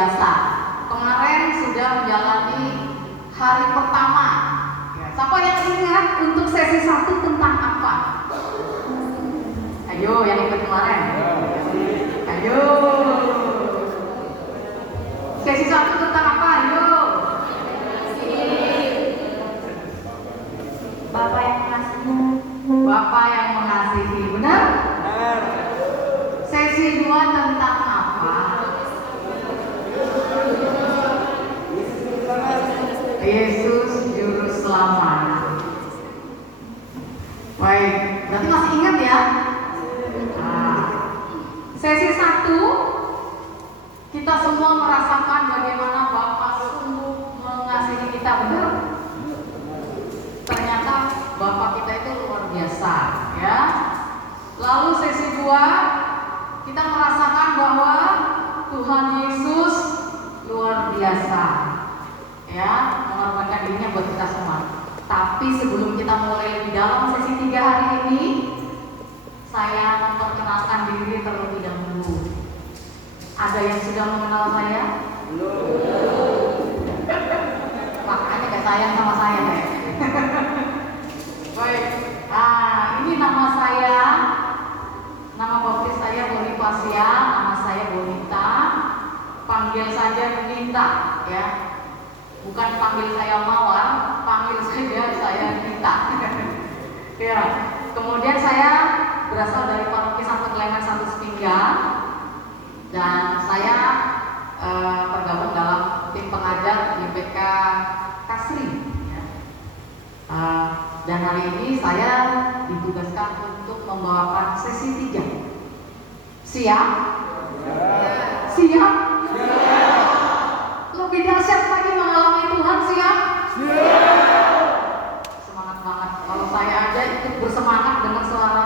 biasa. Kemarin sudah menjalani hari pertama. Siapa yang ingat untuk sesi 1 tentang apa? Ayo yang ikut kemarin. Ayo. Sesi 1 tentang apa? Ayo. Bapak yang mengasihi. Bapak yang mengasihi. Benar? Sesi 2 tentang apa? Yesus Juru Selamat. Baik, berarti masih ingat ya? Nah, sesi 1 kita semua merasakan bagaimana Bapak sungguh mengasihi kita, benar? Ternyata Bapak kita itu luar biasa, ya. Lalu sesi 2 kita merasakan bahwa Tuhan Yesus luar biasa, ya, mengorbankan dirinya buat kita semua. Tapi sebelum kita mulai lebih dalam sesi 3 hari ini, saya memperkenalkan diri terlebih dahulu. Ada yang sudah mengenal saya? Makanya gak sayang sama saya, ya. Baik, ini nama saya, nama baptis saya Bonifacia, nama saya Bonita. Panggil saja Nita, ya. Bukan panggil saya Mawar, panggil saja saya Nita. Ya. Kemudian saya berasal dari Paroki Santo Clement 1 Sepinggan, dan saya tergabung dalam tim pengajar YPK Kasri. Ya. Dan hari ini saya ditugaskan untuk membawakan sesi 3. Siap? Siap? Lebih dahsyat lagi mengalami Tuhan, siap? Semangat banget. Kalau saya aja ikut bersemangat dengan suara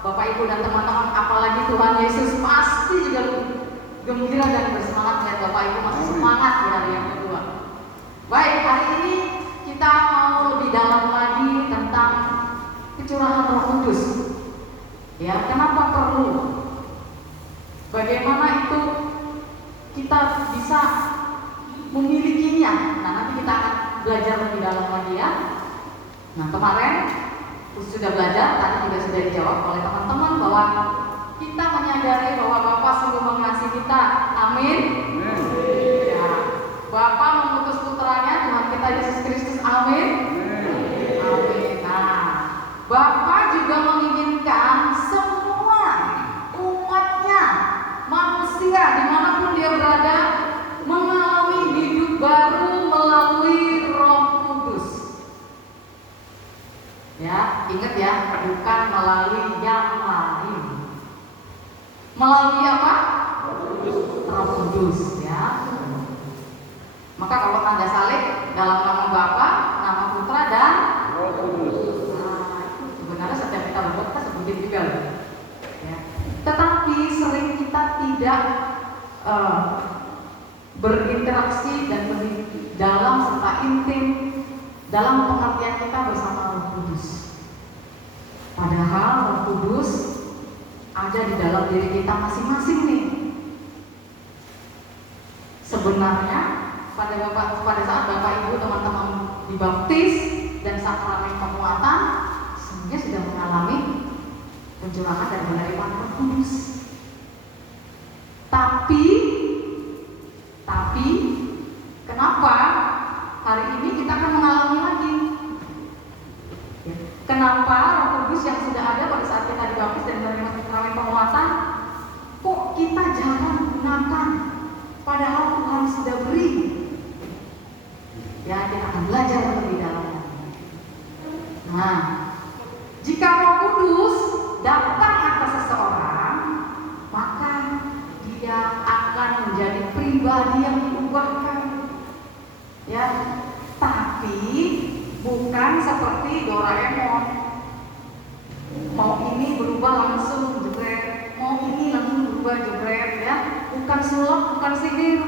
Bapak Ibu dan teman-teman, apalagi Tuhan Yesus pasti juga gembira dan bersemangat melihat Bapak Ibu masih semangat di hari yang kedua. Baik, hari ini kita mau lebih dalam lagi tentang kecurahan Roh Kudus. Ya, kenapa perlu? Bagaimana itu kita bisa memilikinya? Nah, nanti kita akan belajar lebih dalam lagi, ya. Nah, kemarin sudah belajar, tadi juga sudah dijawab oleh teman-teman bahwa kita menyadari bahwa Bapa sungguh mengasihi kita. Amin. Ya. Bapa mengutus putranya Tuhan kita Yesus Kristus. Amin. Amin. Nah, Bapa juga menginginkan semua umatnya, manusia dimanapun dia berada, mengalami hidup baru melalui Roh Kudus. Ya, ingat ya, bukan melalui yang lain. Melalui apa? Roh Kudus, ya. Maka kalau tanda salib dalam nama Bapa, nama Putra dan Roh Kudus. Nah, sebenarnya setiap kita berdoa kita sebutin juga, ya. Tetapi sering kita tidak berinteraksi dan dalam serta intim dalam pengertian kita bersama Roh Kudus. Padahal Roh Kudus ada di dalam diri kita masing-masing nih. Sebenarnya pada saat Bapak Ibu teman-teman dibaptis dan sakramen penguatan, semuanya sudah mengalami pencurahan dan penerimaan Roh Kudus. Tapi kenapa hari ini kita akan mengalami lagi? Kenapa Roh Kudus yang sudah ada pada saat kita dibaptis dan menerima sakramen penguatan, kok kita jarang gunakan? Padahal Tuhan sudah beri. Ya, kita akan belajar lebih dalam. Nah, jika Roh Kudus datang atas seseorang, maka dia akan menjadi pribadi yang diubahkan. Ya, tapi bukan seperti Doraemon. Mau ini berubah langsung jebret, mau ini langsung berubah jebret, ya. Bukan sulap, bukan sihir.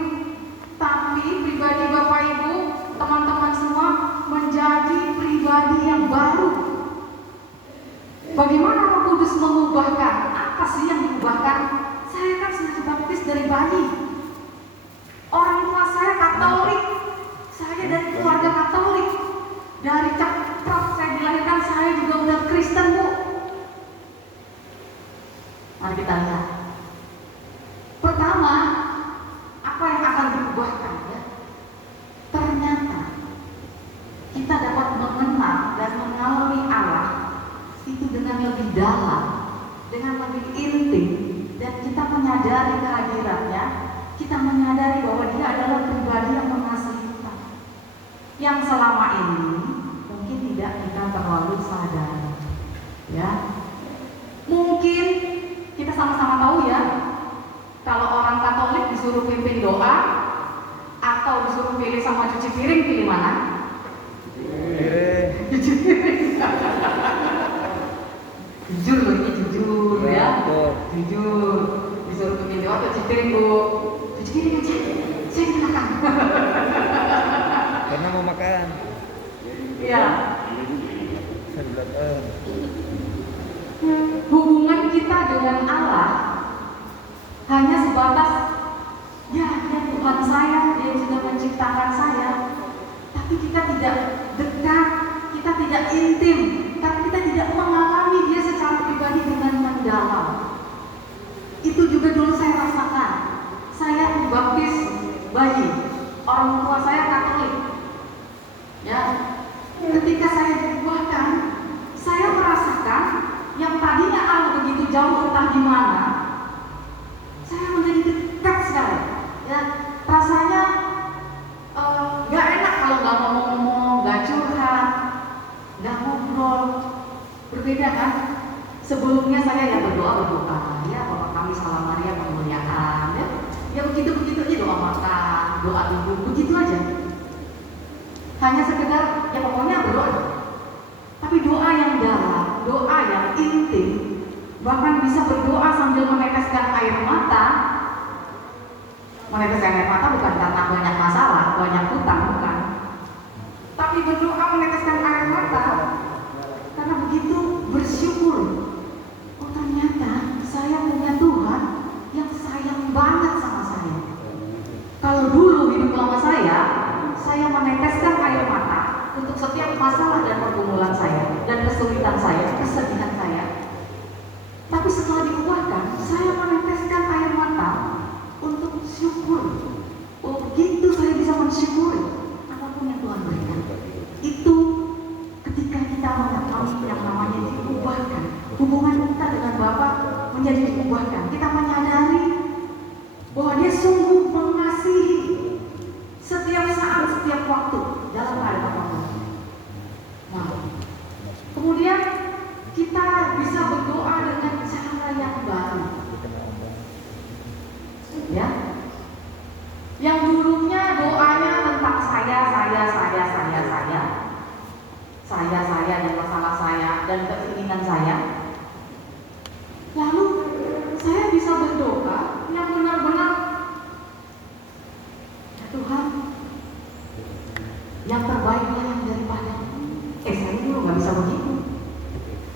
Tapi pribadi Bapak Ibu, teman-teman semua menjadi pribadi yang baru. Bagaimana Roh Kudus mengubahkan? Apa sih yang diubahkan? Saya kan sudah dibaptis dari bayi. Orang Mari kita lihat. Pertama, apa yang akan diubahkan ya? Ternyata kita dapat mengenal dan mengalami Allah itu dengan lebih dalam, dengan lebih intim, dan kita menyadari kehadirannya. Kita menyadari bahwa Dia adalah pribadi yang mengasihi kita, yang selama ini mungkin tidak kita terlalu sadar. Ya, mungkin kita sama-sama tahu ya, kalau orang Katolik disuruh pimpin doa atau disuruh pilih sama cuci piring, pilih mana? Cuci piring. Jujur loh, ini jujur ya, jujur. Disuruh pimpin doa, cuci piring Bu, cuci piring aja, saya makan. Karena mau makan. Iya. Hubungan kita dengan Allah hanya sebatas ya Dia Tuhan saya, Dia sudah menciptakan saya, tapi kita tidak dekat, kita tidak intim, karena kita tidak mengalami Dia secara pribadi dengan mendalam. Itu juga dulu saya rasakan. Saya dibaptis bayi, orang tua saya Katolik. Ya, ketika saya diubahkan, saya merasakan yang tadinya Allah begitu jauh entah di mana, saya menjadi dekat sekali. Ya, rasanya nggak enak kalau nggak ngomong-ngomong, nggak curhat, nggak ngobrol. Berbeda kan? Sebelumnya saya ya berdoa, ya Bapak kami Salam Maria memuliakan, ya begitu aja, doa makan, doa tubuh, begitu aja. Hanya sekedar ya pokoknya berdoa. Tapi doa yang dalam, doa yang intim, bahkan bisa berdoa sambil meneteskan air mata. Meneteskan air mata bukan karena banyak masalah, banyak hutang, bukan. Tapi berdoa meneteskan air mata karena begitu bersyukur. Oh ternyata saya punya Tuhan yang sayang banget sama saya. Kalau dulu hidup lama saya meneteskan air mata untuk setiap masalah dan pergumulan saya, dan kesulitan saya, kesedihan saya. Tapi setelah diubahkan, saya meneteskan air mata untuk syukur. Oh begitu saya bisa mensyukuri apapun yang Tuhan berikan. Itu ketika kita mengetahui yang namanya diubahkan, hubungan kita dengan Bapa menjadi diubahkan. Kita menyadari bahwa Dia sungguh mengasihi setiap saat, setiap waktu dalam keadaan apapun. Nah, kemudian kita bisa berdoa dengan cara yang baru. Ya, yang dulunya doanya tentang saya dan masalah saya dan keinginan saya. Lalu saya bisa berdoa yang benar-benar, ya Tuhan, yang terbaiklah yang daripada. Saya dulu nggak bisa begitu.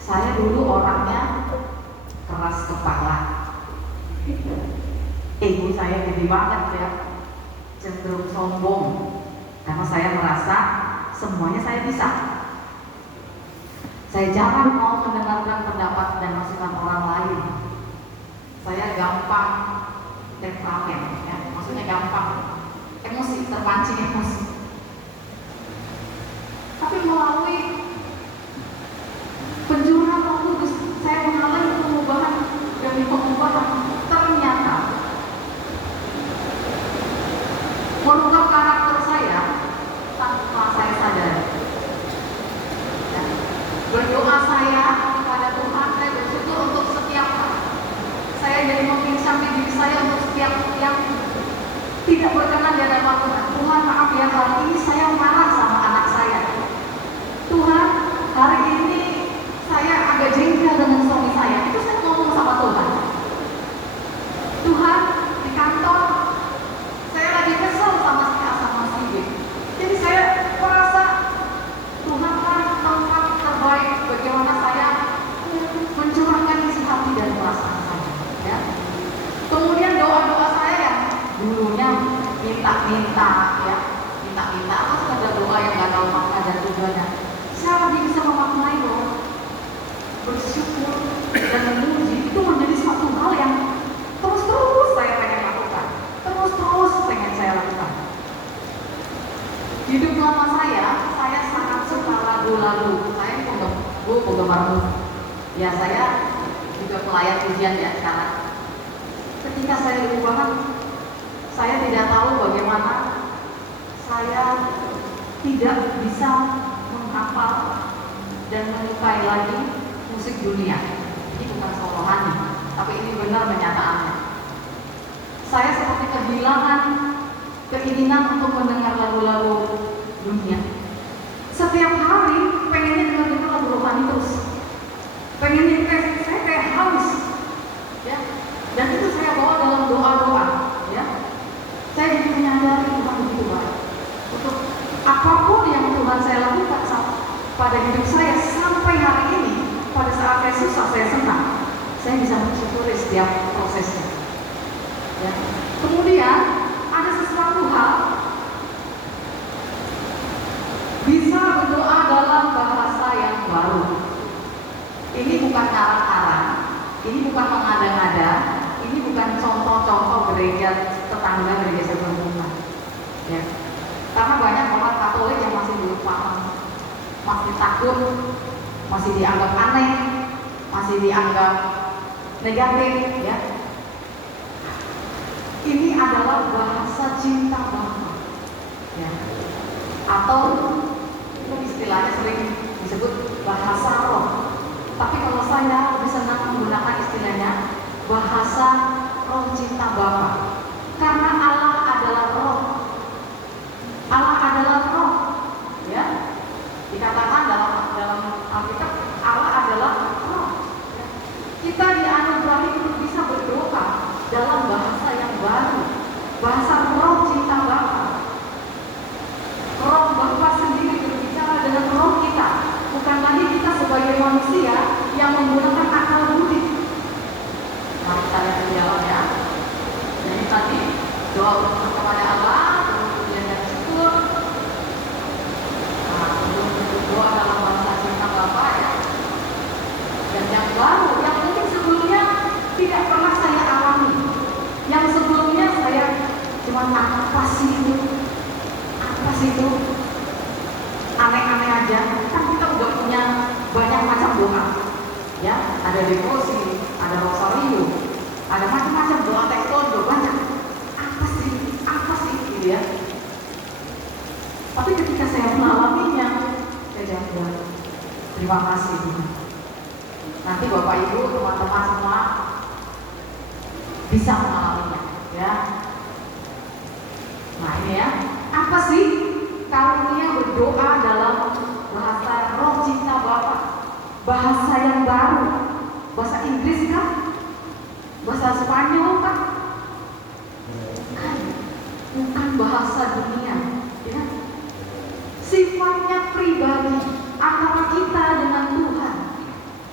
Saya dulu orangnya keras kepala. Ego saya gede banget ya, cenderung sombong karena saya merasa semuanya saya bisa. Saya jarang mau mendengarkan pendapat dan masukan orang lain. Saya gampang temperamen, ya, maksudnya gampang emosi, terpancing emosi. Tapi melalui pencurahan Roh Kudus, saya mengalami perubahan demi perubahan. Ternyata merubah karakter saya tanpa saya sadari. Ya. Berdoa saya kepada Tuhan, saya bersyukur untuk setiap hal. Saya jadi membincangkan diri saya untuk setiap yang tidak berkenan di hadapan Tuhan. Tuhan maaf ya, hari ini saya marah sama anak saya. Tuhan, hari ini saya agak jengkel dengan suami saya. Itu saya ngomong sama Tuhan. Tuhan, di kantor saya lagi kesel sama si A sama si B. Jadi saya merasa Tuhan kan tempat terbaik bagaimana saya mencurahkan isi hati dan perasaan saya. Ya. Kemudian doa-doa saya yang dulunya minta-minta, ya, minta-minta, terus ada doa yang nggak tahu makna dan tujuannya. Saya lebih bisa memaknai bahwa bersyukur dan memuji itu menjadi suatu hal almarhum. Ya saya juga pelayan pujian ya sekarang. Ketika saya di ruangan, saya tidak tahu bagaimana saya tidak bisa menghafal dan menyukai lagi musik dunia. Ini bukan solohan, tapi ini benar menyataannya. Saya seperti kehilangan keinginan untuk mendengar lagu-lagu dunia. Setiap hari pengennya dengar lagu rohani terus. Pengennya saya kayak haus, ya. Dan itu saya bawa dalam doa-doa, ya. Saya jadi menyadari Tuhan begitu baik. Untuk apapun yang Tuhan saya lakukan pada hidup saya sampai hari ini, pada saat saya susah, saya senang, saya bisa mensyukuri setiap prosesnya. Ya. Kemudian ada sesuatu hal, bisa berdoa dalam bahasa yang baru. Ini bukan ngarang-ngarang, ini bukan mengada-ngada, ini bukan contoh-contoh gereja tetangga gereja sebelumnya. Ya. Karena banyak orang Katolik yang masih belum paham, masih takut, masih dianggap aneh, masih dianggap negatif, ya. Ini adalah bahasa cinta Bapa, ya. Atau istilahnya sering disebut bahasa roh. Tapi kalau saya lebih senang menggunakan istilahnya bahasa roh cinta Bapa. Karena Allah adalah roh. Allah adalah roh, ya. Dikatakan dalam Alkitab Allah adalah roh. Ya. Kita dianugerahi untuk bisa berdoa dalam bahasa yang baru, bahasa roh cinta Bapa. Roh Bapa sendiri berbicara dengan roh kita, bukan lagi kita sebagai manusia yang menggunakan akal budi. Mari kita lihat di dalam, ya. Jadi tadi doa untuk kepada Allah, kemudian dan syukur. Nah, untuk doa dalam bahasa cinta Bapa, ya. Dan yang baru, yang mungkin sebelumnya tidak pernah saya alami, yang sebelumnya saya cuma apa sih itu, aneh-aneh aja. Kan kita udah punya banyak macam doa, ya. Ada devosi, ada rosario, ada macam-macam doa tekton, doa banyak. Apa sih, gitu ya. Tapi ketika saya mengalaminya, saya jawab, terima kasih Tuhan. Nanti Bapak Ibu, teman-teman semua bisa mengalaminya, ya. Nah ini ya, apa sih karunia berdoa dalam bahasa roh cinta Bapa? Bahasa yang baru, bahasa Inggris kah? Bahasa Spanyol kah? Bukan bahasa dunia, ya. Sifatnya pribadi antara kita dengan Tuhan,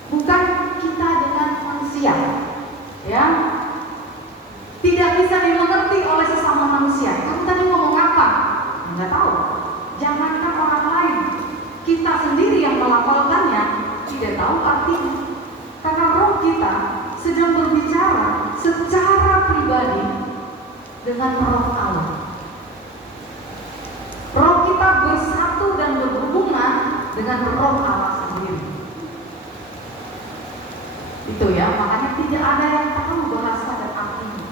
bukan kita dengan manusia, ya. Tidak bisa dimengerti oleh sesama manusia. Kamu tadi ngomong apa? Enggak tahu. Jangankan orang lain, kita sendiri yang melafalkannya tidak tahu artinya. Karena roh kita sedang berbicara secara pribadi dengan roh Allah. Roh kita bersatu dan berhubungan dengan roh Allah sendiri. Itu ya, makanya tidak ada yang tahu bahasa dan artinya.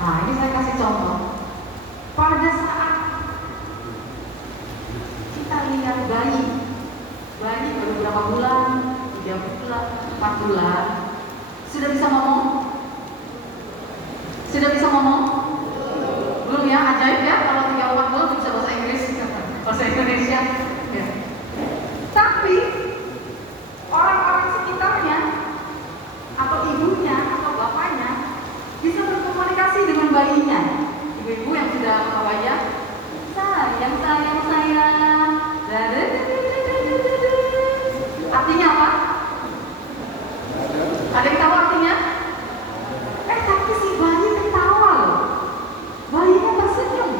Nah, ini saya kasih contoh. Pada saat kita lihat bayi baru berapa bulan, 3 bulan, 4 bulan, sudah bisa ngomong? Sudah bisa ngomong? Belum ya, ajaib ya, kalau 3-4 bulan bisa bahasa Inggris, bahasa Indonesia. Ya. Tapi orang-orang sekitarnya, atau ibunya, atau bapaknya, bisa berkomunikasi dengan bayinya. Ibu-ibu yang sudah berwajah, sayang. Artinya apa? Ada yang tahu artinya? Tapi si bayi tertawa loh. Bayinya tersenyum.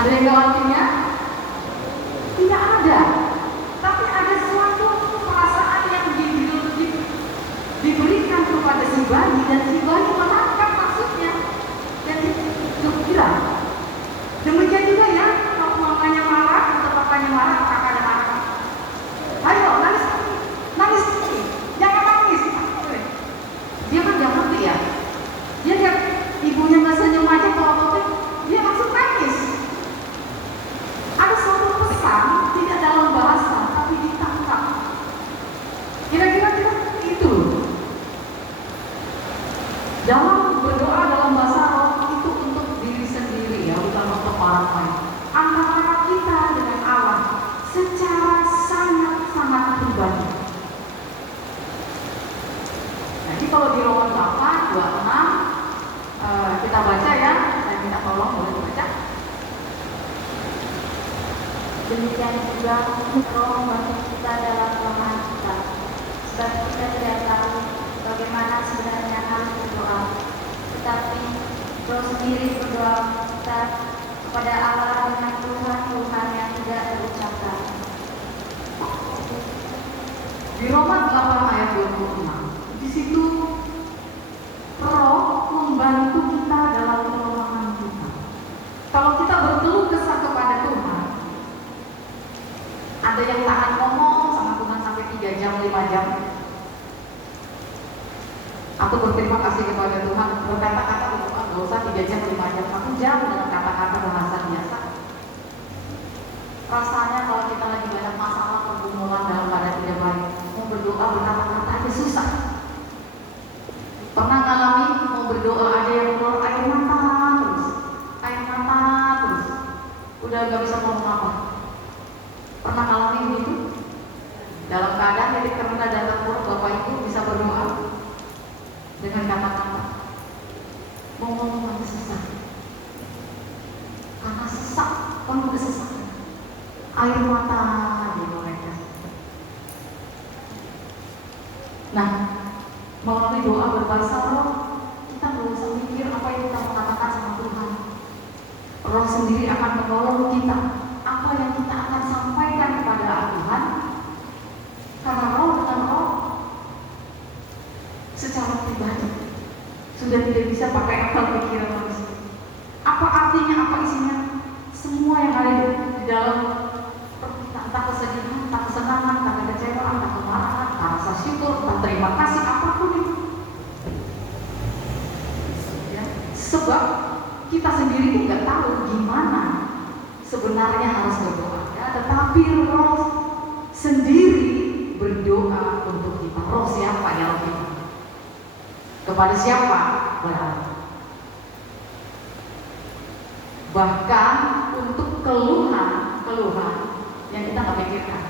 Ada yang tahu artinya? Tidak ada. Tapi ada suatu perasaan yang diberikan kepada si bayi, dan si bayi menangkap maksudnya dan gembira. Demikian juga ya, kalau mamanya marah atau papanya marah, kakaknya marah. Ayo nangis, nangis, jangan nangis. Dia kan nggak ngerti ya. Dia lihat ibunya nggak senyum aja kalau dia langsung nangis. Ada suatu pesan tidak dalam bahasa tapi ditangkap. Kira-kira itu. Dalam berdoa dalam bahasa roh itu untuk diri sendiri ya, bukan untuk orang lain. Antara kita dengan Allah secara sangat-sangat pribadi. Jadi kalau di Roma 8, 26 kita baca ya, saya minta tolong boleh dibaca. Demikian juga Roh membantu kita dalam kelemahan kita, sebab kita tidak tahu bagaimana sebenarnya harus berdoa, tetapi Roh sendiri berdoa kita kepada Allah dengan Tuhan yang tidak terucapkan. Di Roma 8 ayat 26, di situ Roh membantu kita dalam kelemahan kita. Kalau kita berkeluh kesah kepada Tuhan, ada yang tahan ngomong sama Tuhan sampai 3 jam, 5 jam. Aku berterima kasih kepada Tuhan, berkata-kata Tuhan, gak usah 3 jam, 5 jam, 1 jam dengan kata-kata bahasa biasa. Rasanya kalau kita lagi banyak masalah, pergumulan dalam keadaan tidak baik, mau berdoa berkata-kata aja susah. Pernah ngalami mau berdoa aja yang keluar air mata terus, udah gak bisa ngomong apa. Pernah ngalamin gitu? Dalam keadaan jadi karena dan terpuruk, Bapak Ibu bisa berdoa dengan kata-kata mau ngomong aja sesak, karena sesak, penuh kesesakan, air mata di mereka. Nah, melalui doa berbahasa roh, kita nggak usah mikir apa yang kita mau katakan sama Tuhan. Roh sendiri akan menolong kita. Apa yang kita akan sampaikan kepada Tuhan, karena roh dengan roh secara pribadi sudah tidak bisa pakai akal pikiran manusia. Apa artinya, apa isinya? Semua yang ada di dalam kita, entah kesedihan, entah kesenangan, entah kekecewaan, entah kemarahan, entah rasa syukur, entah terima kasih, apapun itu ya. Sebab kita sendiri pun nggak tahu gimana sebenarnya harus berdoa ya, tetapi roh sendiri berdoa untuk kita. Roh siapa ya? Roh kita kepada siapa? Berarti bahkan untuk keluhan yang kita nggak pikirkan,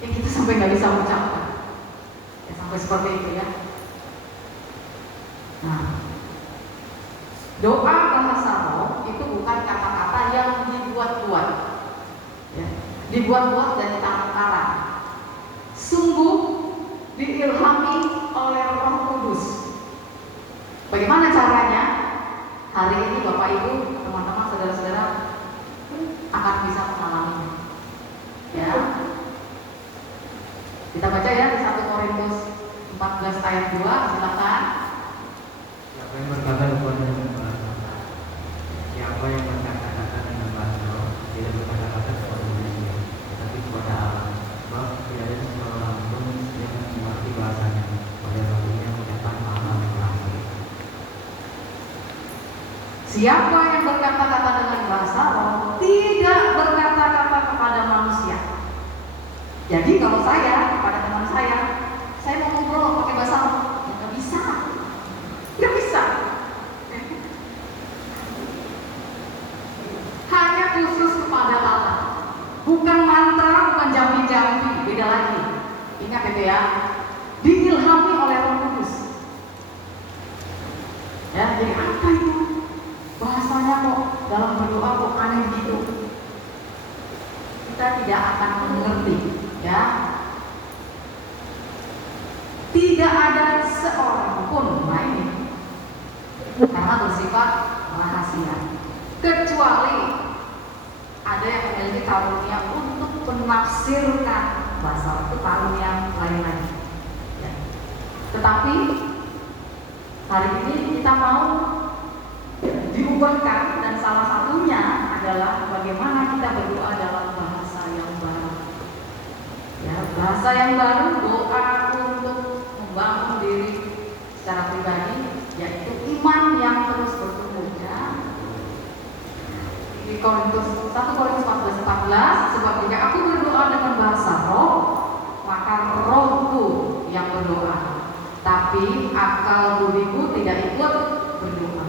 yang kita sampai nggak bisa ucapkan ya, sampai seperti itu ya. Nah, doa bahasa roh itu bukan kata-kata yang dibuat-buat ya, dibuat-buat dan ditarang-tarang. Sungguh diilhami oleh Roh Kudus. Bagaimana caranya? Hari ini Bapak Ibu, teman-teman, saudara-saudara akan bisa mengalaminya ya. Kita baca ya di 1 Korintus 14 ayat 2, silakan. Siapa yang berkata dengan bahasa, siapa yang berkata-kata dengan bahasa roh, tidak berkata-kata kepada manusia, tetapi kepada Allah. Sebab tidak ada seseorang pun yang mengerti bahasanya, oleh roh yang mendapat Allah berkata. Siapa yang berkata-kata dengan bahasa roh tidak berkata-kata kepada manusia. Jadi kalau saya kepada teman saya mau ngobrol pakai bahasa roh, ya nggak bisa. Hanya khusus kepada Allah. Bukan mantra, bukan jampi-jampi, beda lagi. Ingat itu ya. Diilhami oleh Roh Kudus. Ya, jadi apa itu? Bahasanya kok dalam berdoa kok aneh gitu. Kita tidak akan mengerti, ya. Tidak ada seorang pun lain karena bersifat rahasia, kecuali diberi karunia untuk menafsirkan bahasa, itu karunia lain lagi. Ya. Tetapi hari ini kita mau diubahkan, dan salah satunya adalah bagaimana kita berdoa dalam bahasa yang baru. Ya, bahasa yang baru, doa untuk membangun diri secara pribadi, yaitu iman yang terus bertumbuh. Ya. Di Korintus 1 Korintus 14:14, sebab jika aku berdoa dengan bahasa roh, maka rohku yang berdoa, tapi akal budiku tidak ikut berdoa.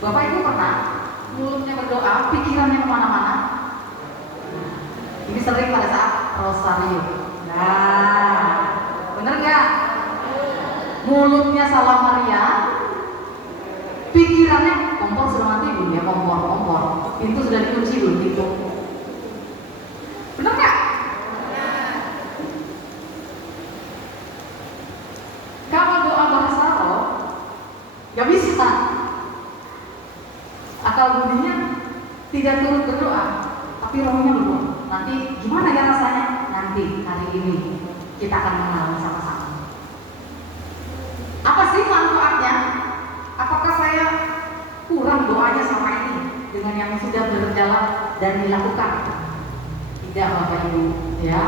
Bapak Ibu pernah mulutnya berdoa, pikirannya kemana-mana? Ini sering pada saat rosario. Nah, bener nggak? Mulutnya salam Maria, pikirannya kompor sudah mati belum ya? Kompor, pintu sudah dikunci belum gitu? Bener nggak? Kalau doa bahasa roh, nggak bisa. Akal budinya tidak turut berdoa, tapi rohnya berdoa. Nanti gimana ya rasanya? Nanti hari ini kita akan mengalami sama-sama. Apa sih manfaatnya? Apakah saya kurang doanya sama ini dengan yang sudah berjalan dan dilakukan? Tidak, Bapak Ibu, ya.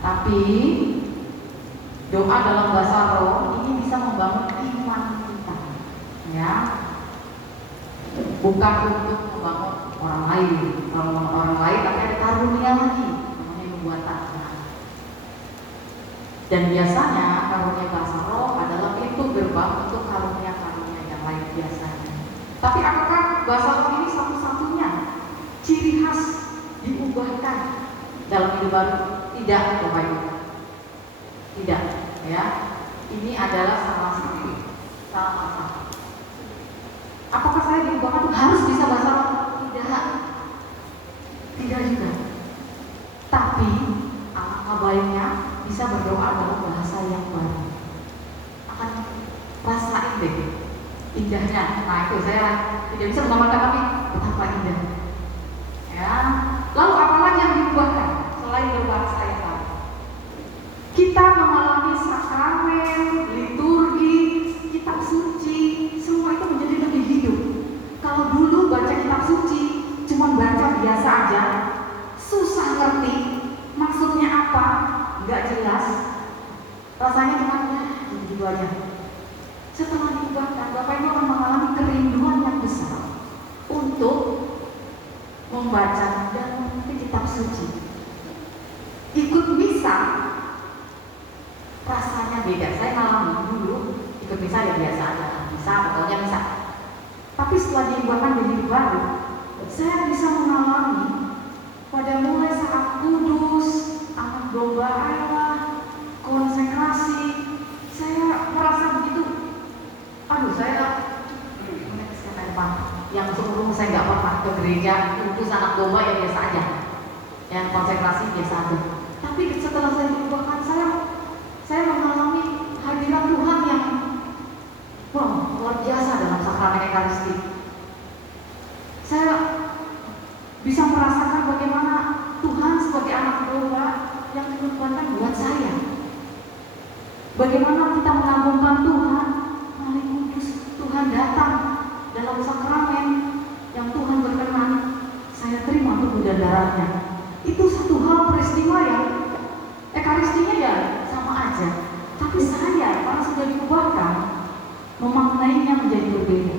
Tapi doa dalam bahasa roh ini bisa membangun iman kita, ya. Bukan untuk membangun orang lain, tapi ada karunia lagi, namanya nubuatan. Dan biasanya karunia bahasa roh adalah pintu gerbang untuk karunia-karunia yang lain biasanya. Tapi apakah bahasa roh ini satu-satunya ciri khas diubahkan dalam hidup baru? Tidak, Bapak Ibu. Tidak, ya. Ini adalah salah satu. Apakah saya diubahkan harus bisa bahasa roh? Tidak juga. Tapi alangkah baiknya bisa berdoa dalam bahasa yang baru. Akan rasain deh indahnya. Nah itu saya tidak bisa menggambarkan, tapi betapa indah. Ya. Lalu apalagi yang diubahkan selain berbahasa yang baru? Kita mengalami sakramen, liturgi, kitab suci, semua itu menjadi lebih hidup. Kalau dulu baca kitab suci cuma baca biasa aja, susah ngerti maksudnya apa, nggak jelas, rasanya cuma gitu aja. Setelah diubahkan, Bapak Ibu akan mengalami kerinduan yang besar untuk membaca dan mengerti kitab suci. Ikut misa rasanya beda. Saya ngalami dulu ikut misa ya biasa aja, misa pokoknya misa. Tapi setelah diubahkan jadi baru, saya bisa mengalami pada mulai saat kudus, anak domba Allah, konsekrasi, saya merasa begitu. Aduh, saya yang sebelum saya nggak pernah ke gereja, kudus anak domba ya biasa aja, yang konsekrasi biasa aja. Tapi setelah saya diubahkan, saya mengalami hadirat Tuhan yang luar biasa dalam sakramen Ekaristi. Saya bisa merasakan bagaimana Tuhan sebagai anak domba yang dikorbankan buat saya. Bagaimana kita mengagungkan Tuhan melalui kudus. Tuhan datang dalam sakramen yang Tuhan berkenan, saya terima tubuh dan darahnya. Itu satu hal peristiwa yang Ekaristinya ya sama aja, tapi saya karena sudah diubahkan memaknainya menjadi berbeda.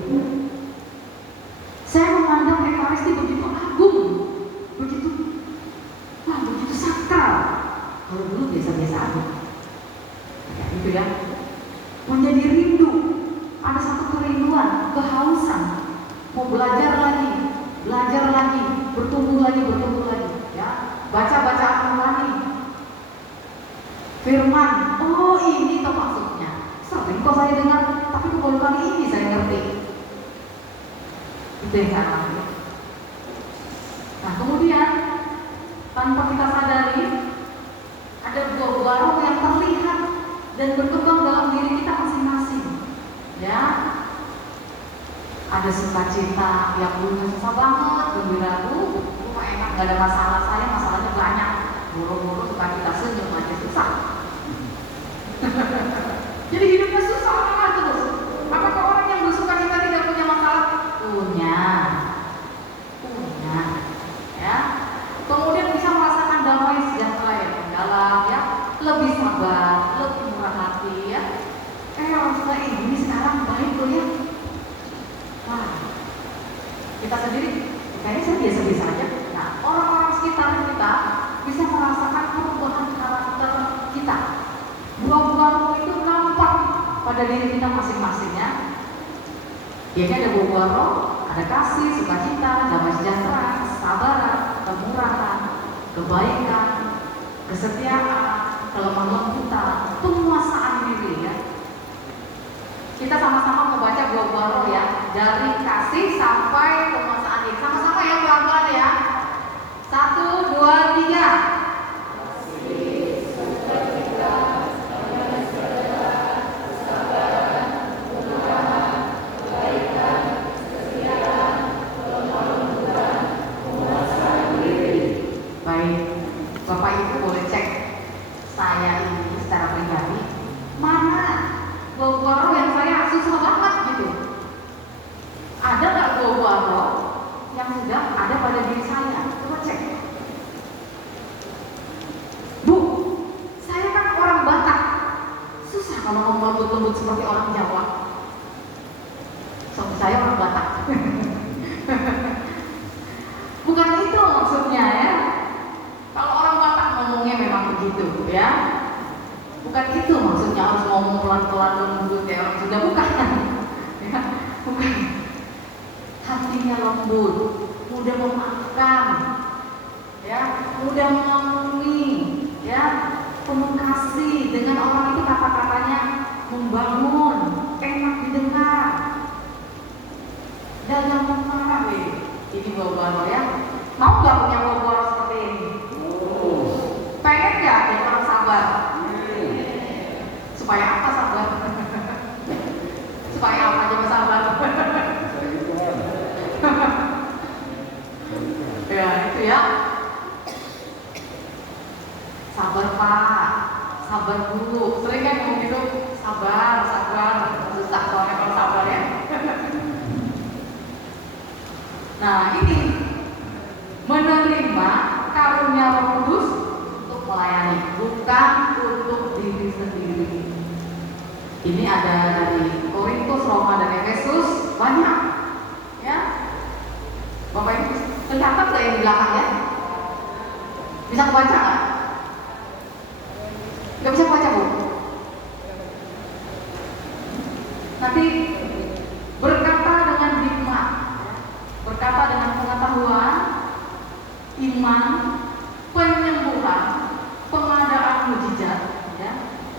Saya memandang Ekaristi begitu agung, begitu sakral. Kalau dulu biasa-biasa aja, ya, gitu ya. Menjadi rindu, ada satu kerinduan, kehausan, mau belajar lagi, bertumbuh lagi, ya. Baca lagi. Firman, oh ini toh maksudnya. Sering kok saya dengar, tapi baru kali ini saya ngerti. Itu yang saya alami. Nah kemudian tanpa kita sadari ada buah-buah roh yang terlihat dan berkembang dalam diri kita masing-masing. Ya, ada sukacita yang dulunya susah banget, gembira, rumah enak nggak ada masalah, saya masalahnya banyak. Buru-buru suka kita senyum aja susah. Jadi hidupnya susah terus. Apakah orang yang bersuka cita tidak punya masalah? Punya. Ya. Kemudian bisa merasakan damai sejahtera yang mendalam, ya, lebih sabar, lebih murah hati, ya. Orang ini sekarang baik loh ya. Wah, kita sendiri kayaknya saya biasa-biasa aja. Nah, orang-orang sekitar kita bisa merasakan perubahan karakter kita. Buah-buah roh itu nampak pada diri kita masing-masingnya. Biasanya ada buah-buah roh, ada kasih, sukacita, damai sejahtera, kesabaran, kemurahan, kebaikan, kesetiaan, kelemah lembutan, penguasaan diri, ya. Kita sama-sama membaca buah-buah roh, ya, dari kasih sampai penguasaan diri. Sama-sama ya, pelan-pelan ya. 1, 2, 3. Baik, Bapak Ibu boleh cek saya ini secara pribadi, mana buah-buah roh yang saya susah banget gitu. Ada nggak buah-buah roh yang sudah ada pada diri saya? Coba cek. Bu, saya kan orang Batak, susah kalau ngomong lembut-lembut seperti orang Jawa. Suami saya orang Batak. Bukan itu maksudnya, ya. Kalau orang Batak ngomongnya memang begitu, ya. Bukan itu maksudnya harus ngomong pelan-pelan lembut ya orang Sunda, bukan. Ya, bukan. Hatinya lembut, mudah memaafkan, ya, mudah mengampuni, ya, penuh kasih. Dengan orang itu kata-katanya membangun, enak didengar, dagang memperah. Ini buah-buah roh, ya. Mau nggak punya buah-buah roh seperti ini? Pengen nggak jadi orang sabar? Supaya apa sabar? Supaya apa aja sabar? Ya itu ya. Sabar Pak, sabar Bu. Sering kan ngomong gitu, sabar. Susah soalnya kalau sabar, ya. Nah ini menerima karunia Roh Kudus untuk melayani, bukan untuk diri sendiri. Ini ada dari Korintus, Roma, dan Efesus, banyak, ya. Bapak Ibu tercatat nggak yang di belakang, ya? Bisa baca nggak? Nggak bisa baca, Bu? Nanti berkata dengan hikmat, berkata dengan pengetahuan, iman, penyembuhan, pengadaan mujizat, ya,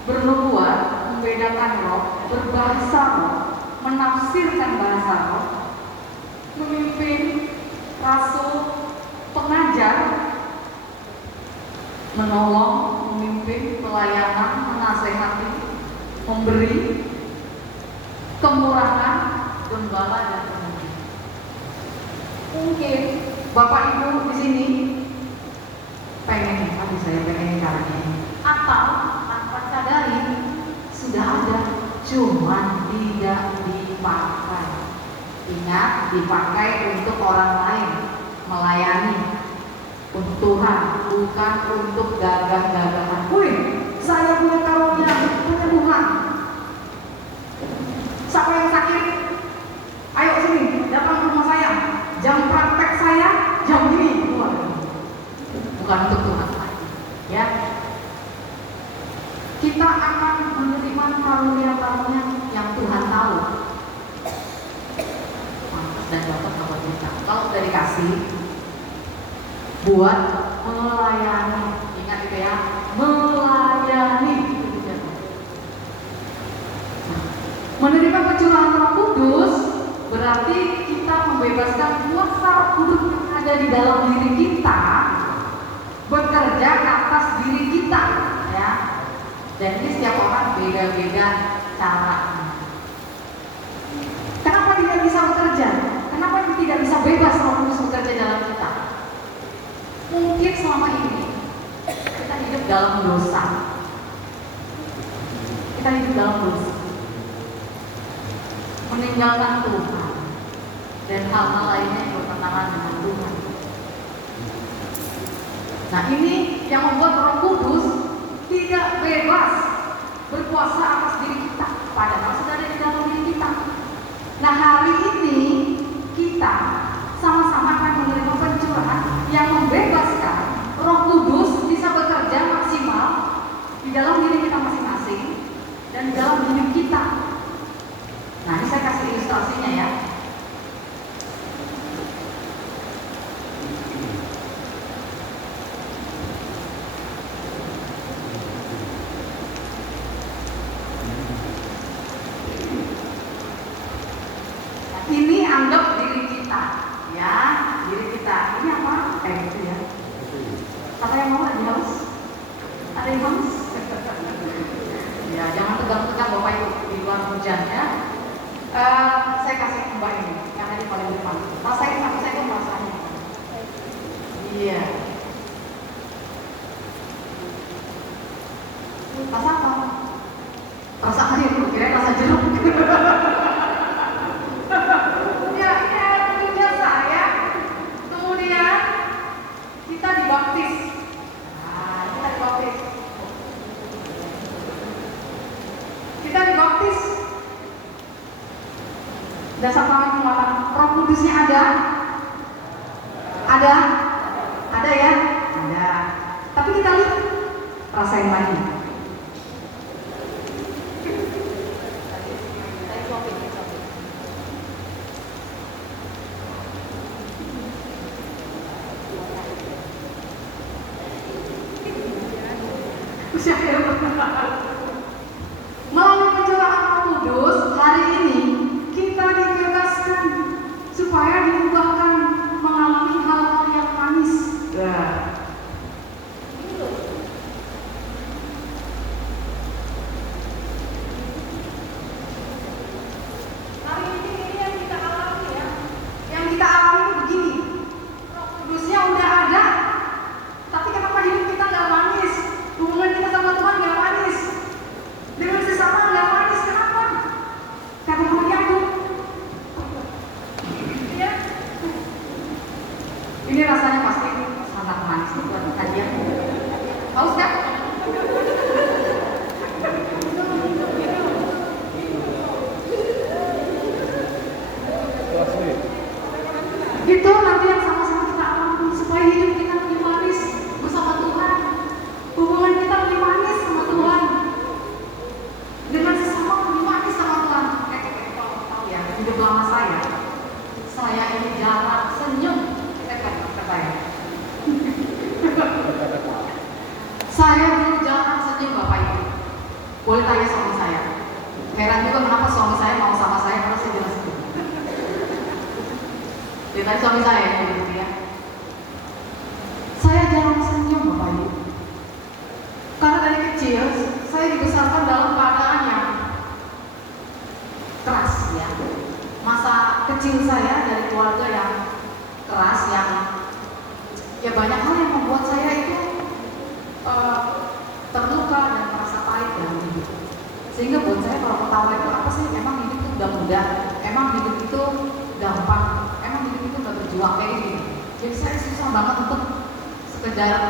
bernubuat, membedakan roh, berbahasa roh, menafsirkan bahasa roh, memimpin, rasul, pengajar, menolong, memimpin, pelayanan, menasehati, memberi, kemurahan, gembala, dan pemimpin. Mungkin Bapak Ibu di sini pengen, aduh saya pengen caranya ini, atau tanpa sadari sudah ada, cuman tidak dipakai. Ingat, dipakai untuk orang lain, melayani untuk Tuhan, bukan untuk gagah-gagahan. Wih, saya punya karunia penyembuhan. Siapa yang sakit? Ayo sini, datang ke rumah saya. Jam praktek saya jam ini. Bukan untuk Tuhan, ya. Kita akan menerima karunia-karunia yang Tuhan tahu. Dan dapat apa kita? Kalau sudah dikasih, buat melayani. Ingat itu ya, melayani. Menerima pencurahan Roh Kudus berarti kita membebaskan kuasa kudus yang ada di dalam diri kita bekerja atas diri kita, ya. Dan ini setiap orang beda-beda caranya. Kenapa tidak bisa bekerja? Kenapa tidak bisa bebas Roh Kudus bekerja dalam kita? selama ini kita hidup dalam dosa. Kita hidup dalam dosa. Meninggalkan Tuhan dan hal-hal lainnya yang bertentangan dengan Tuhan. Nah, ini yang membuat Roh Kudus tidak bebas berkuasa atas diri kita, padahal sudah ada di dalam diri kita. Nah, hari ini kita sama-sama akan menerima pencurahan yang membebaskan Roh Kudus bisa bekerja maksimal di dalam diri kita masing-masing dan di dalam hidup kita. Nah, ini saya kasih ilustrasinya ya. Ini anggap diri kita, ya, diri kita. Ini apa? Itu ya. Apa yang mau ada haus? Ada yang haus? Ya, jangan tegang-tegang Bapak Ibu di luar hujan ya. Saya kasih Mbak ini, karena ini paling depan. Rasain satu second rasanya. Iya. Rasa apa? Rasa air, kira rasa jeruk. Kita dibaptis. Nah, kita dibaptis. Kita dibaptis. Dasar kami penguatan Roh Kudusnya ada? Ada? Ada ya? Ada. Tapi kita lihat, rasain lagi. Melalui pencurahan Roh Kudus hari ini kita dibebaskan supaya diubahkan mengalami hal-hal yang manis. Hari ini yang kita alami ya. Yang kita alami itu begini. Roh Kudusnya udah ada, tapi kenapa hidup kita nggak manis? Hubungan kita sama Tuhan nggak manis, dengan sesama nggak manis. Kenapa? Karena hanya aku. Ya. Ini rasanya pasti sangat manis buat hadiah. Haus kan? Itu nanti yang sama-sama kita alami supaya hidup kita lebih manis bersama Tuhan. Hubungan kita lebih manis sama Tuhan, dengan sesama lebih manis sama Tuhan. Kalau tahu ya, hidup lama saya ini jarang senyum. Saya dulu jarang senyum Bapak Ibu. Boleh tanya suami saya. Heran juga kenapa suami saya mau sama saya karena saya jelas senyum. Dia suami saya gitu ya. Saya jarang senyum Bapak Ibu. Karena dari kecil saya dibesarkan dalam keadaan yang keras ya. Masa kecil saya dari keluarga yang keras, yang ya banyak hal yang membuat saya itu terluka dan merasa pahit dalam hidup. Sehingga buat saya kalau ketawa itu apa sih? Emang hidup itu udah mudah, emang hidup itu gampang, emang hidup itu udah berjuang kayak gitu. Jadi saya susah banget untuk sekedar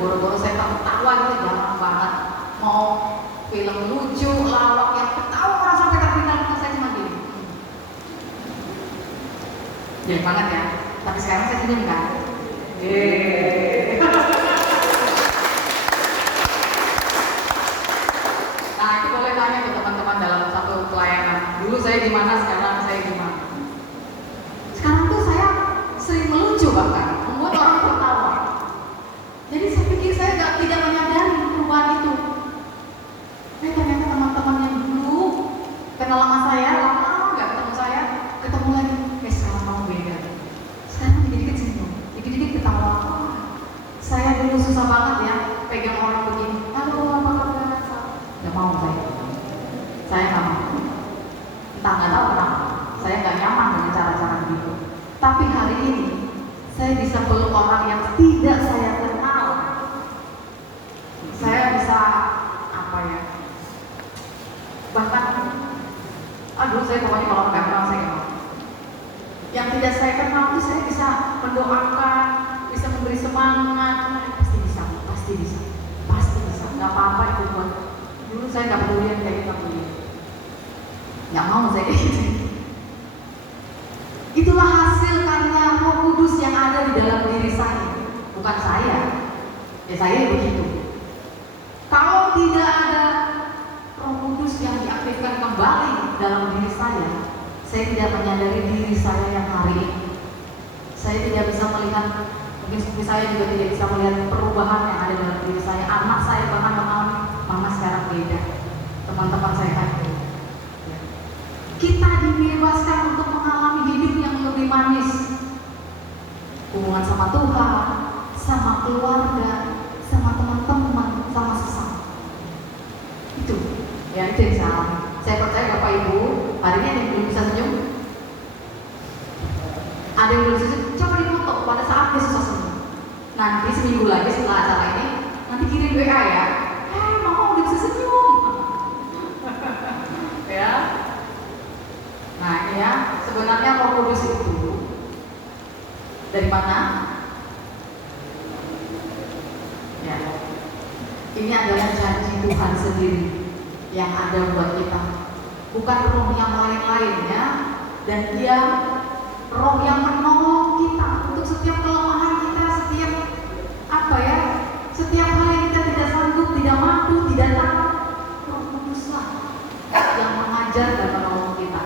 boro-boro saya ketawa gitu, gampang banget. Mau film lucu, lawak yang ketawa orang sampai terpindah, saya cuma gini. Jadi banget ya. Tapi sekarang saya senyum kan. Nah, itu boleh tanya ke teman-teman dalam satu pelayanan. Dulu saya gimana, sekarang saya gimana. Sekarang tuh saya sering melucu bahkan, membuat orang tertawa. Jadi saya pikir saya tidak menyadari perubahan itu. Ternyata teman-teman yang dulu kenal sama saya, lama nggak ketemu saya, ketemu lagi. Sekarang kamu beda. Sekarang dikit-dikit senyum, dikit-dikit ketawa. Saya dulu susah banget ya, pegang orang begini. Halo, apa kabar? Gak mau saya nggak mau. Entah nggak tahu kenapa, saya nggak nyaman dengan cara-cara begitu. Tapi hari ini saya bisa peluk orang yang tidak saya pokoknya kalau nggak kenal saya nggak mau. Yang tidak saya kenal itu saya bisa mendoakan, bisa memberi semangat, pasti bisa, pasti bisa, pasti bisa. Nggak apa-apa itu buat. Dulu saya nggak peduli yang kayak gitu, nggak mau saya kayak gitu. Itulah hasil karya Roh Kudus yang ada di dalam diri saya, bukan saya. Ya saya begitu. Kalau tidak ada Roh Kudus yang diaktifkan kembali dalam diri saya tidak menyadari diri saya yang hari ini. Saya tidak bisa melihat, mungkin seperti saya juga tidak bisa melihat perubahan yang ada dalam diri saya. Anak saya bahkan mengalami, mama sekarang beda, teman-teman saya kan beda. Kita dibebaskan untuk mengalami hidup yang lebih manis, hubungan sama Tuhan, sama keluarga, sama teman-teman, sama sesama. Itu yang saya alami. Saya percaya Bapak Ibu hari ini ada yang belum bisa senyum, ada yang belum bisa senyum, coba difoto pada saat dia susah senyum. Nanti seminggu lagi setelah acara ini, nanti kirim WA ya, mama udah bisa senyum. Ya. Nah ini ya, sebenarnya Roh Kudus itu dari mana? Ya, ini adalah janji Tuhan sendiri yang ada buat kita, bukan roh yang lain-lain ya. Dan dia roh yang menolong kita untuk setiap kelemahan kita, setiap apa ya, setiap hal yang kita tidak sanggup, tidak mampu, tidak tahu. Roh Kuduslah yang mengajar dan menolong kita.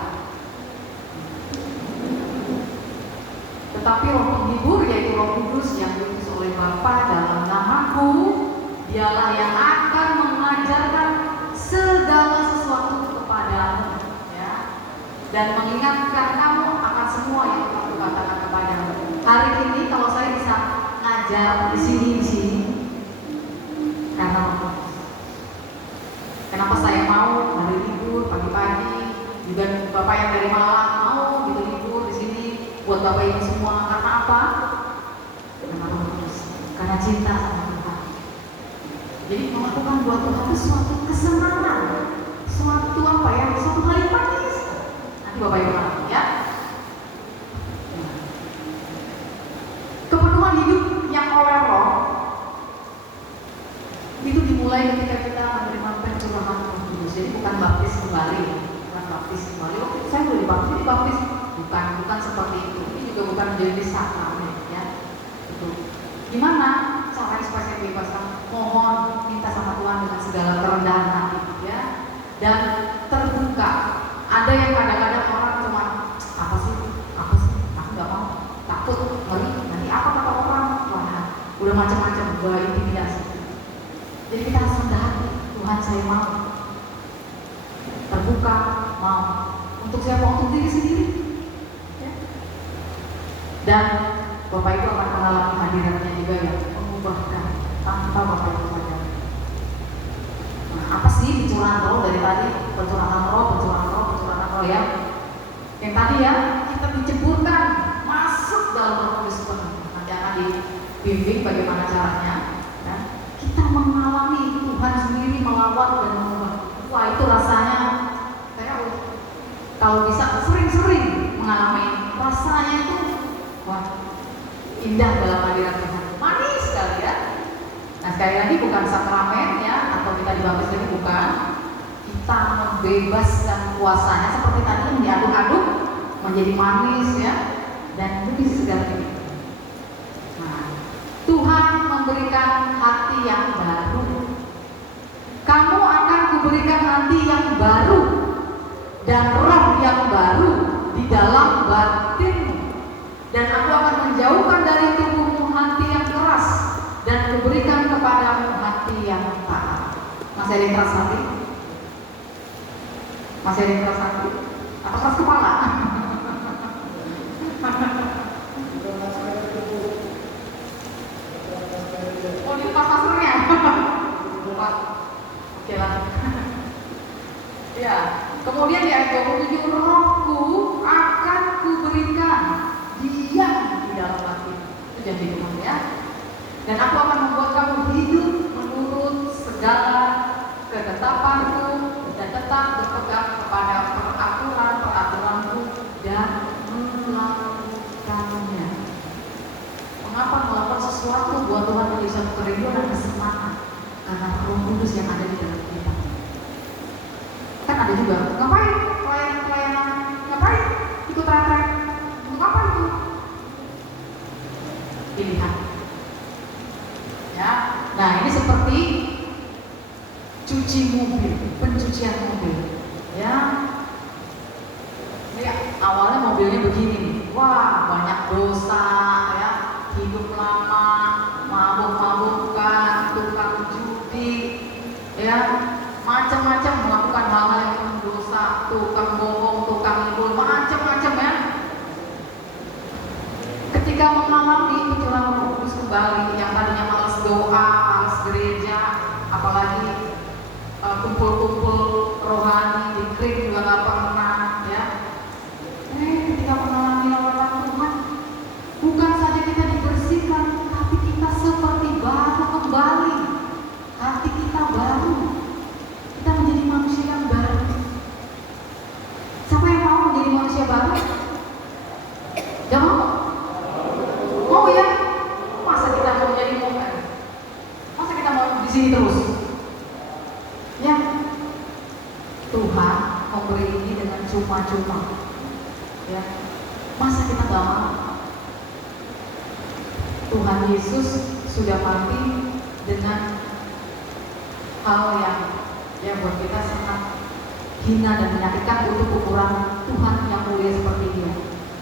Tetapi Roh Penghibur yaitu Roh Kudus yang diutus oleh Bapa dalam namaku, dialah yang akan mengajarkan segala sesuatu kepadamu, ya, dan mengingatkan kamu akan semua yang telah kukatakan kepadamu. Hari ini kalau saya bisa ngajar di sini, karena Roh Kudus. Kenapa saya mau hari libur pagi-pagi, juga Bapak yang dari Malang mau gitu libur di sini buat Bapak Ibu semua. Karena apa? Karena Roh Kudus, karena cinta sama Tuhan. Jadi melakukan buat Tuhan itu suatu kesenangan, suatu apa ya, suatu hal yang manis. Nanti Bapak Ibu alami ya. Kepenuhan hidup yang oleh Roh itu dimulai ketika kita menerima pencurahan Roh Kudus. Jadi bukan baptis kembali, bukan baptis kembali. Oh, saya boleh dibaptis, bukan seperti itu. Ini juga bukan menjadi sakramen ya. Itu gimana caranya supaya saya bebaskan? Mohon minta sama Tuhan dengan segala kerendahan hati ya, dan terbuka. Ada yang kadang-kadang orang cuma apa sih, aku nggak mau, takut, ngeri, nanti apa kata orang, wah udah macam-macam, gua intimidasi. Jadi kita harus rendah hati, Tuhan saya mau terbuka, mau untuk siapa? Untuk diri sendiri ya. Dan Bapak Ibu akan mengalami hadiratnya juga yang mengubahkan tanpa Bapak Ibu sadari. Nah, apa sih pencurahan roh dari tadi? Pencurahan roh ya. Yang tadi ya, kita diceburkan masuk dalam Roh Kudus penuh. Nanti akan dibimbing bagaimana caranya. Ya. Kita mengalami Tuhan sendiri melawat dan mengubah. Wah itu rasanya, saya kalau bisa sering-sering mengalami rasanya itu, wah indah dalam hadirat Tuhan. Manis sekali ya. Nah sekali lagi bukan sakramen ya, atau kita dibaptis lagi bukan. Kita membebaskan kuasanya seperti tadi diaduk-aduk menjadi manis ya, dan lebih segar ini. Nah, Tuhan memberikan hati yang baru. Kamu akan kuberikan hati yang baru dan roh yang baru di dalam batinmu, dan aku akan menjauhkan dari tubuhmu hati yang keras dan kuberikan kepadamu hati yang taat. Masih ada yang keras hati? Masih ada yang keras hati? Atau keras kepala? Oh dilepas maskernya? Oke lah. Ya, kemudian di ayat 27, rohku akan kuberikan diam di dalam hati. Itu janji Tuhan ya. Dan aku akan membuat kamu hidup menurut segala ketetapanku dan tetap berpegang kepada peraturan-peraturan suatu kerinduan dan kesenangan karena Roh Kudus yang ada di dalam kita. Kan ada juga, ngapain pelayanan, ngapain ikut retret, untuk apa itu? Pilihan. Ya, nah ini seperti cuci mobil, pencucian mobil. Ya, awalnya mobilnya begini, wah banyak dosa, ya, hidup lama, mabuk-mabukan, tukang judi, ya, macam-macam melakukan hal-hal yang berdosa, tukang bohong, tukang ngibul, macam-macam ya. Ketika mengalami pencurahan Roh Kudus kembali, yang tadinya malas doa, malas gereja, apalagi kumpul-kumpul rohani di krim juga nggak pernah, ya. Ketika mengalami lawatan Tuhan, bukan saja kita dibersihkan, tapi kita seperti baru kembali. Hati kita baru, kita menjadi manusia yang baru. Siapa yang mau menjadi manusia baru? Jangan mau? Mau ya? Masa kita mau menjadi momen? Masa kita mau di sini terus? Ya, Tuhan memberi ini dengan cuma-cuma. Ya, masa kita gak mau? Tuhan Yesus sudah mati dengan hal yang buat kita sangat hina dan menyakitkan untuk ukuran Tuhan yang mulia seperti Dia.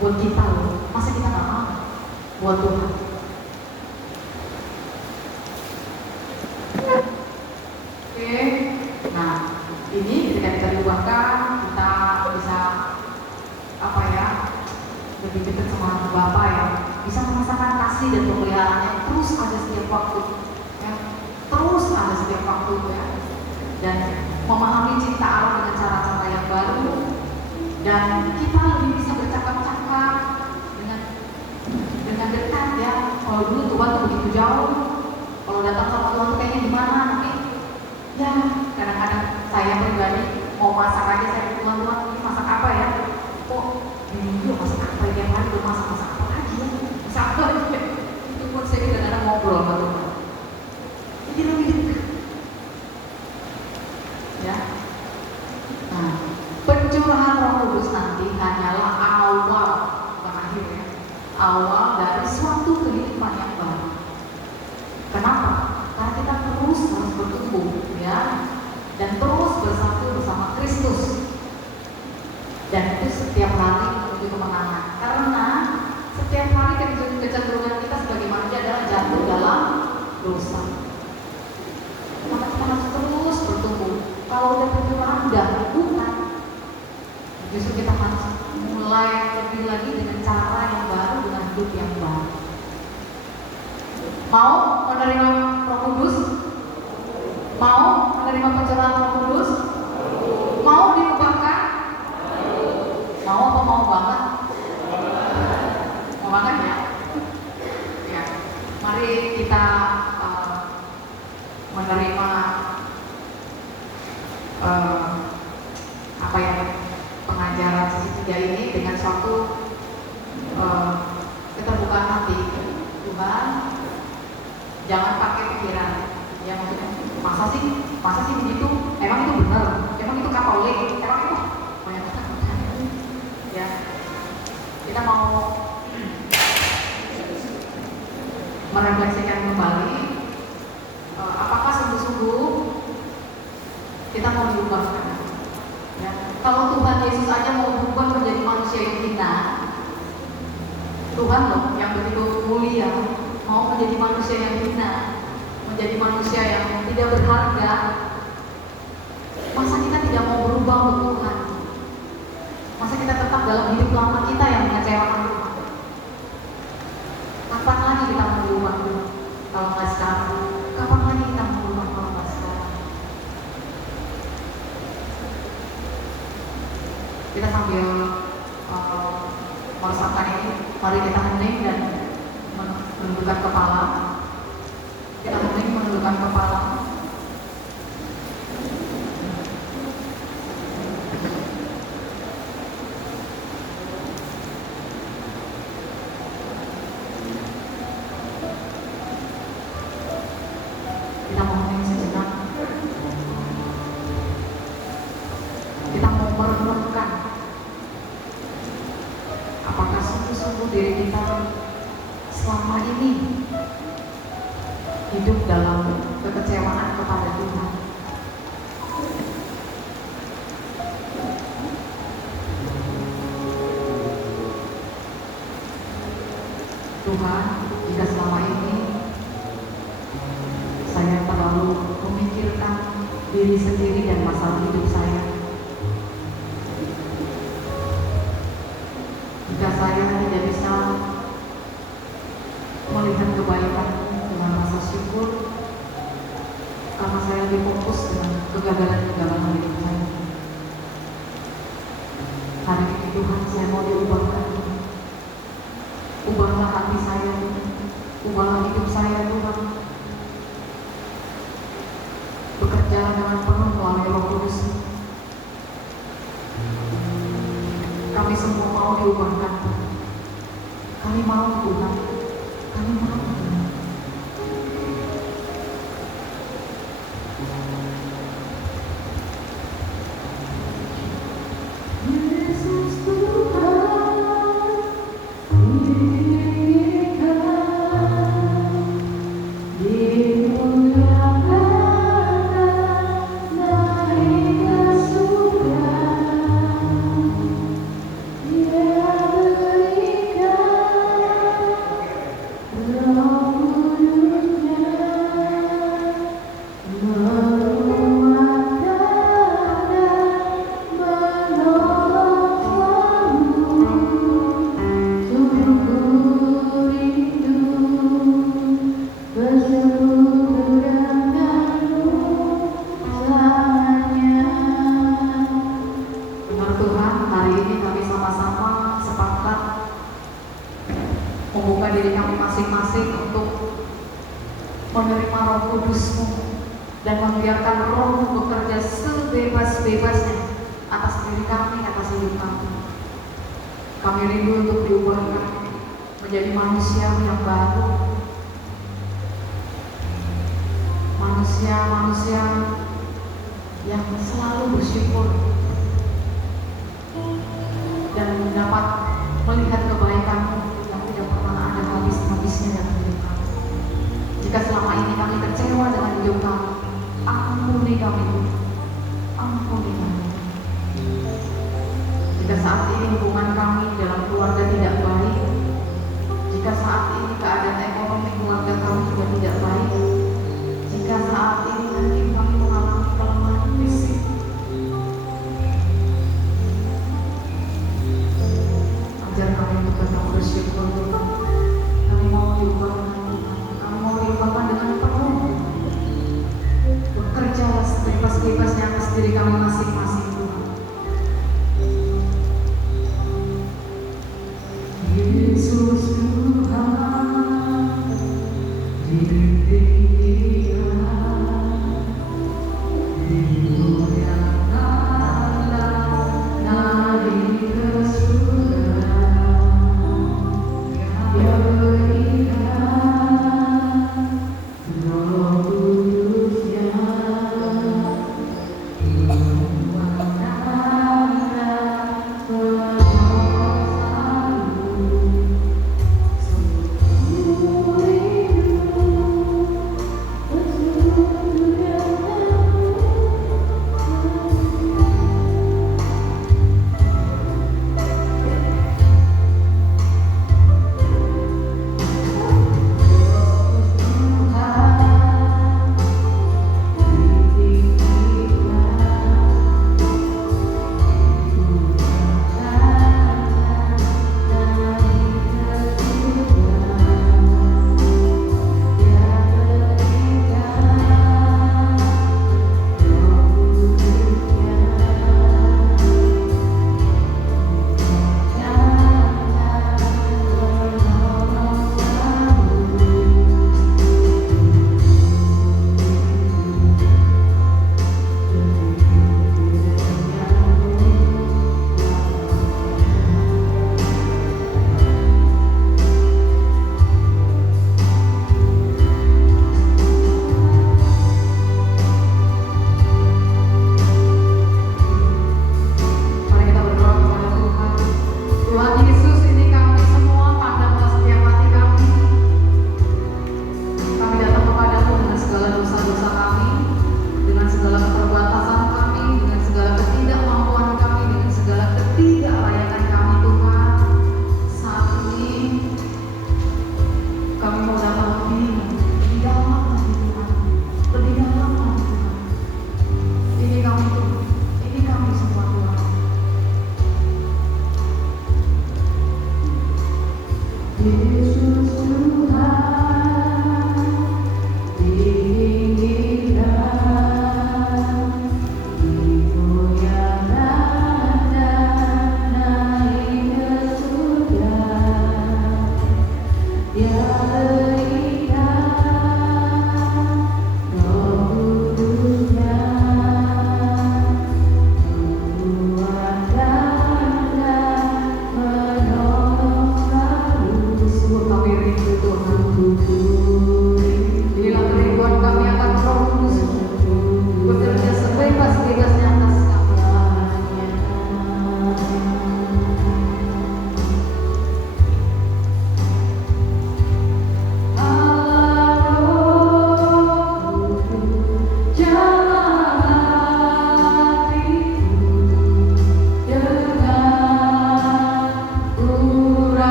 Buat kita loh, masa kita gak mau? Buat Tuhan. Oke, nah ini ketika kita diubahkan, kita bisa lebih dekat sama Bapa ya, bisa merasakan kasih dan pemeliharaannya terus ada setiap waktu, ya, terus ada setiap waktu ya, dan memahami cinta Allah dengan cara-cara yang baru, dan kita lebih bisa bercakap-cakap dengan dekat ya. Kalau dulu Tuhan tuh begitu jauh, kalau datang sama Tuhan tuh kayaknya gimana, tapi ya kadang-kadang saya pribadi mau masak aja saya Tuhan ini masak apa ya? Kok ini masak apa ya? Tiap hari masak apa lagi ya? Masak apa lagi ya? Itu pun saya kadang-kadang ngobrol sama Tuhan. Jadi lebih dekat. Ya. Nah, pencurahan Roh Kudus nanti hanyalah awal, bukan akhir ya. Awal dari suatu kehidupan yang baru. Kenapa? Karena kita terus harus bertumbuh, ya, dan terus bersatu bersama Kristus. Dan itu setiap hari menuju kemenangan. Karena setiap hari kecenderungan kita sebagai manusia adalah jatuh dalam dosa. Maka kita harus terus bertumbuh. Kalau udah pencurahan udah bukan, justru kita harus mulai lebih lagi dengan cara yang baru, dengan hidup yang baru. Mau menerima Roh Kudus? Mau menerima pencurahan Roh Kudus? Mau diubahkan? Mau apa mau banget? Mau banget ya? Ya. Mari kita menerima pengajaran sesi 3 ini dengan suatu keterbukaan hati. Tuhan, jangan pakai pikiran yang masa sih begitu, emang itu benar, emang itu Katolik, emang itu ya. Kita mau merefleksikan kembali apakah sungguh-sungguh kita mau diubahkan ya. Kalau Tuhan Yesus aja mau berubah menjadi manusia yang hina, Tuhan loh yang begitu mulia mau menjadi manusia yang hina, menjadi manusia yang tidak berharga. Masa kita tidak mau berubah untuk Tuhan? Masa kita tetap dalam hidup lama kita yang mengecewakan Tuhan? Kapan lagi kita mau berubah kalau nggak sekarang? Kapan lagi kita mau berubah kalau nggak sekarang? Kita sambil meresapkan ini, mari kita hening dan menundukkan kepala. Kita hening menundukkan kepala. hidup dalam kekecewaan kepada Tuhan. Tuhan, jika selama ini saya terlalu memikirkan diri sendiri dan masalah hidup saya, jika saya tidak bisa melihat kebaikan-Mu dengan rasa syukur, karena saya lebih fokus dengan kegagalan-kegagalan hidup saya. Hari ini Tuhan, saya mau diubahkan. Ubahlah hati saya, ubahlah hidup saya, Tuhan. Bekerja dengan penuh melalui Roh Kudus. Kami semua mau diubahkan. Kami mau Tuhan. Kami mau Tuhan. Yesus Tuhan, membuka diri kami masing-masing untuk menerima Roh Kudus-Mu dan membiarkan Roh-Mu bekerja sebebas-bebasnya atas diri kami, atas hidup kami. Kami rindu untuk diubahkan menjadi manusia yang baru, manusia yang selalu bersyukur dan dapat melihat kebaikan-Mu yang tidak pernah ada habis-habisnya dalam hidup kami. Jika selama ini kami kecewa dengan hidup kami, ampuni kami, ampuni kami. Jika saat ini hubungan kami dalam keluarga tidak baik, jika saat ini keadaan ekonomi keluarga kami juga tidak baik, jika saat ini mungkin kami mengalami kelemahan fisik, ajar kami untuk tetap bersyukur. Kami mau diubahkan, kami mau diubahkan dengan penuh. Bekerjalah sebebas-bebasnya atas diri kami masing-masing, Tuhan. Yesus Tuhan,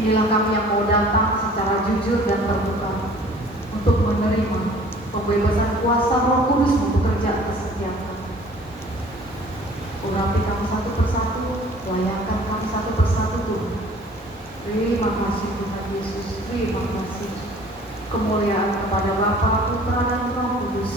Inilah kami yang mau datang secara jujur dan terbuka untuk menerima pembebasan kuasa Roh Kudus bekerja atas setiap kami. Urapi kami satu persatu, layakkan kami satu persatu Tuhan. Terima kasih Tuhan Yesus, terima kasih. Kemuliaan kepada Bapa, Putra dan Roh Kudus.